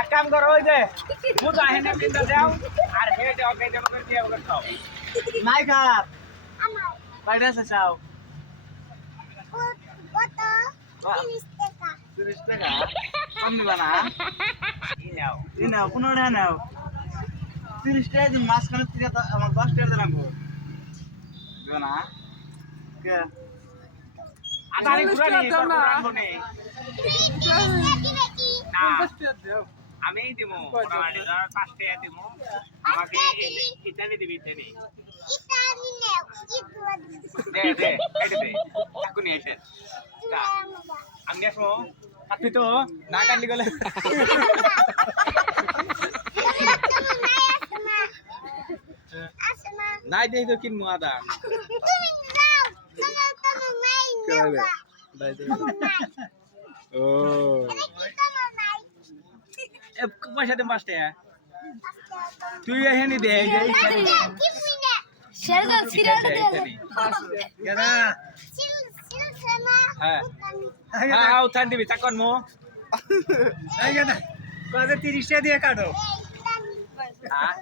এক কাম করো ওই যে মুজা হেনে কিনতে যাও আর হেটে যাও হেটে করে দিয়ে ওকে খাও নাই খাত বাইরে আছে চাও কত 30 টাকা 30 টাকা কম দিবা না ই নাও 15 টাকা নাও 30 টাকা দিন মাছ খানে থেকে আমার 10 টাকা দেবো দিবা না কে আদানি পুরানি রাখবো নে না আমি দিমু মোটামুটি 5 টাকা দিমু আমাকে ইতালি দিবি ইতালি ইতালি নেও দে দে এটা দে এখনি এসে আমি আসবো আপনি তো না কাটলি গেলে নাই দেই তো কিনবো আদা ও এ পয়সা দে 5 টাকা তুই এখানে দে এই যে শেরদান সিরিয়াল দে কেনা হ্যাঁ হ্যাঁ উঠান দিবি চাকন মো এই কেনা কত 30 টাকা দিয়ে কাটো হ্যাঁ